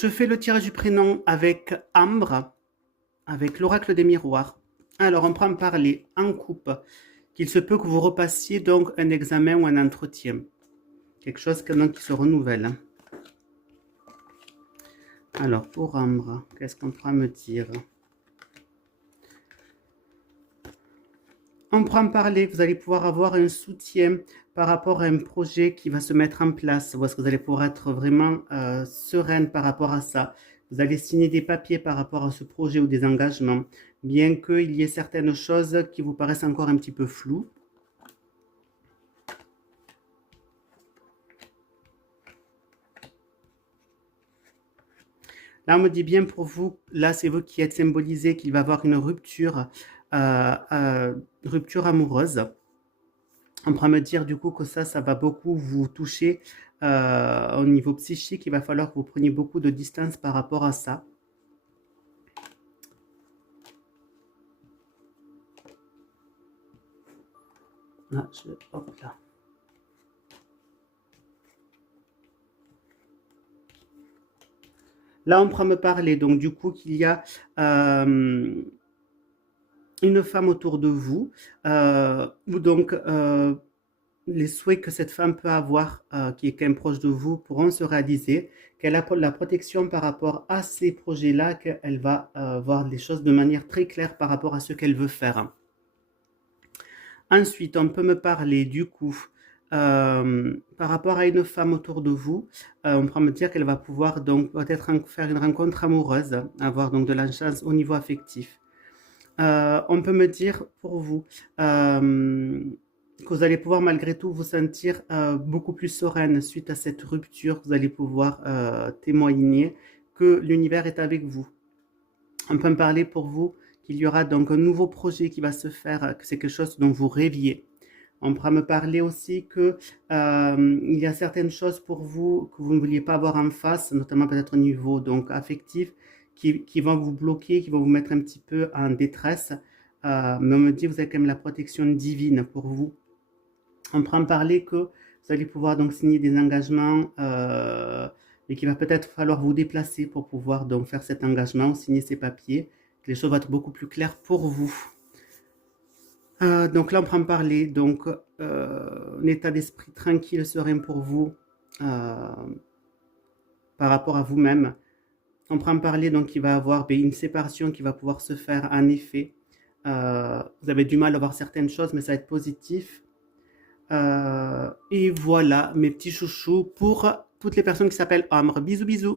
je fais le tirage du prénom avec Ambre, avec l'oracle des miroirs. Alors, on prend parler en couple, qu'il se peut que vous repassiez donc un examen ou un entretien. Quelque chose donc, qui se renouvelle. Alors, pour Ambre, qu'est-ce qu'on pourra me dire? On prend parler, vous allez pouvoir avoir un soutien par rapport à un projet qui va se mettre en place, ou est-ce que vous allez pouvoir être vraiment sereine par rapport à ça. Vous allez signer des papiers par rapport à ce projet ou des engagements, bien qu'il y ait certaines choses qui vous paraissent encore un petit peu floues. Là, on me dit bien pour vous, là, c'est vous qui êtes symbolisé qu'il va y avoir une rupture amoureuse. On pourra me dire du coup que ça va beaucoup vous toucher au niveau psychique. Il va falloir que vous preniez beaucoup de distance par rapport à ça. Ah, hop là. Là, on pourra me parler donc du coup qu'il y a une femme autour de vous, ou donc les souhaits que cette femme peut avoir, qui est quand même proche de vous, pourront se réaliser, qu'elle a la protection par rapport à ces projets-là, qu'elle va voir les choses de manière très claire par rapport à ce qu'elle veut faire. Ensuite, on peut me parler du coup par rapport à une femme autour de vous. On pourra me dire qu'elle va pouvoir donc peut-être faire une rencontre amoureuse, avoir donc de la chance au niveau affectif. On peut me dire pour vous que vous allez pouvoir malgré tout vous sentir beaucoup plus sereine suite à cette rupture. Vous allez pouvoir témoigner que l'univers est avec vous. On peut me parler pour vous qu'il y aura donc un nouveau projet qui va se faire, que c'est quelque chose dont vous rêviez. On pourra me parler aussi que il y a certaines choses pour vous que vous ne vouliez pas avoir en face, notamment peut-être au niveau donc affectif, qui vont vous bloquer, qui vont vous mettre un petit peu en détresse. Mais on me dit que vous avez quand même la protection divine pour vous. On pourra me parler que vous allez pouvoir donc signer des engagements et qu'il va peut-être falloir vous déplacer pour pouvoir donc faire cet engagement ou signer ces papiers, que les choses vont être beaucoup plus claires pour vous. Donc là, on prend parler, donc un état d'esprit tranquille, serein pour vous par rapport à vous-même. On prend parler, donc il va y avoir une séparation qui va pouvoir se faire en effet. Vous avez du mal à voir certaines choses, mais ça va être positif. Et voilà, mes petits chouchous, pour toutes les personnes qui s'appellent Ambre. Bisous, bisous.